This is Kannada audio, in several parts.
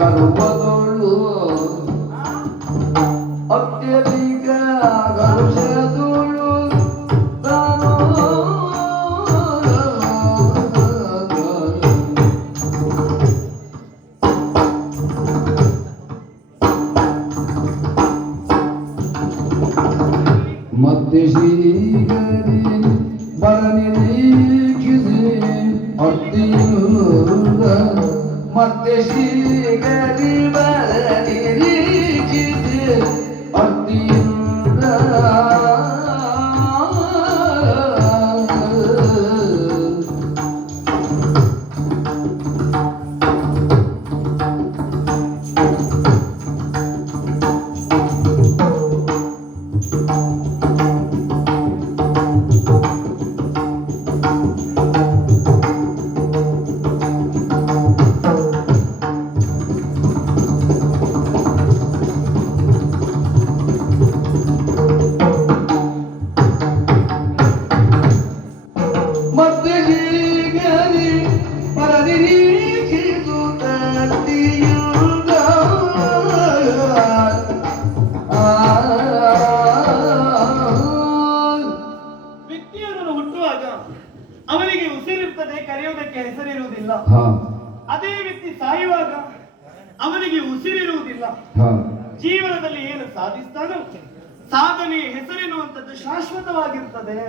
ಕರುವದೊಳು ಅತ್ಯಧಿಕ ಗರುಷದೊಳು ಮತ್ತೆ ಶ್ರೀಗರಿ ಬರನಿರೀಕ್ಷಿಸಿ ಅರ್ತಿಯುದ ಮತ್ತೆ ಶ್ರೀಗರಿ ಬರನಿರೀಕ್ಷಿಸಿ ಅರ್ತಿಯುದ ಮತ್ತೆ ಶ್ರೀಗರಿ ಬರನಿರೀಕ್ಷಿಸುತ್ತ ಅರ್ತಿಯುದ ವ್ಯಕ್ತಿಯನ್ನು ಹುಟ್ಟುವಾಗ ಅವನಿಗೆ ಉಸಿರಿರ್ತದೆ, ಕರೆಯುವುದಕ್ಕೆ ಹೆಸರಿರುವುದಿಲ್ಲ. ಅದೇ ವ್ಯಕ್ತಿ ಸಾಯುವಾಗ ಅವನಿಗೆ ಉಸಿರಿರುವುದಿಲ್ಲ. ಜೀವನದಲ್ಲಿ ಏನು ಸಾಧಿಸ್ತಾನೋ ಸಾಧನೆ ಹೆಸರಿರುವಂತದ್ದು ಶಾಶ್ವತವಾಗಿರ್ತದೆ.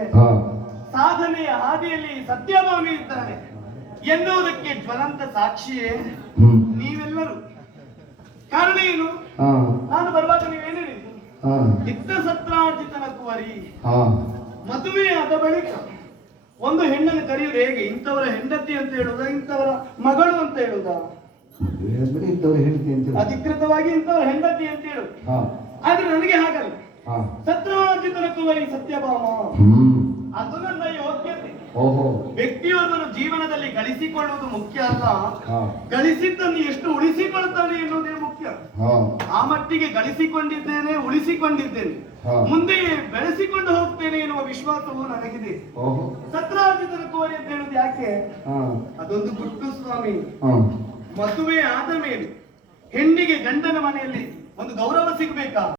ಸಾಧನೆಯ ಹಾದಿಯಲ್ಲಿ ಸತ್ಯಭಾಮಿ ಇದ್ದಾನೆ ಎನ್ನುವುದಕ್ಕೆ ಜ್ವಲಂತ ಸಾಕ್ಷಿಯೇ ನೀವೆಲ್ಲರೂ. ಕಾರಣ ಏನು? ನಾನು ಬರುವಾಗ ನೀವೇನು ಹೇಳಿದ್ರು? ಚಿತ್ತ ಸತ್ರಾರ್ಜಿತನ ಕುವರಿ. ಮದುವೆಯಾದ ಬಳಿಕ ಒಂದು ಹೆಣ್ಣನ್ನು ಕರೆಯುವುದು ಹೇಗೆ? ಇಂಥವರ ಹೆಂಡತಿ ಅಂತ ಹೇಳುವುದಾ, ಇಂಥವರ ಮಗಳು ಅಂತ ಹೇಳುವುದಾ? ಅಧಿಕೃತವಾಗಿ ಇಂಥವರ ಹೆಂಡತಿ ಅಂತ ಹೇಳುದು. ಆದ್ರೆ ನನಗೆ ಹಾಗಲ್ಲ. ಸತ್ರಾರ್ಜಿತನ ಕುವರಿ ಸತ್ಯಭಾಮ, ಅದು ನನ್ನ ಯೋಗ್ಯತೆ. ವ್ಯಕ್ತಿಯೊಬ್ಬನು ಜೀವನದಲ್ಲಿ ಗಳಿಸಿಕೊಳ್ಳುವುದು ಮುಖ್ಯ ಅಲ್ಲ, ಗಳಿಸಿದ್ದನ್ನು ಎಷ್ಟು ಉಳಿಸಿಕೊಳ್ತಾನೆ ಎನ್ನುವುದೇ ಮುಖ್ಯ. ಆ ಮಟ್ಟಿಗೆ ಗಳಿಸಿಕೊಂಡಿದ್ದೇನೆ, ಉಳಿಸಿಕೊಂಡಿದ್ದೇನೆ, ಮುಂದೆ ಬೆಳೆಸಿಕೊಂಡು ಹೋಗ್ತೇನೆ ಎನ್ನುವ ವಿಶ್ವಾಸವು ನನಗಿದೆ. ಸತ್ರಾರ್ಜಿತನ ಕುವರಿ ಅಂತ ಹೇಳುದು ಯಾಕೆ? ಅದೊಂದು ಗುಟ್ಟು ಸ್ವಾಮಿ. ಮದುವೆ ಆದ ಮೇಲೆ ಹೆಣ್ಣಿಗೆ ಗಂಡನ ಮನೆಯಲ್ಲಿ ಒಂದು ಗೌರವ ಸಿಗಬೇಕಾ?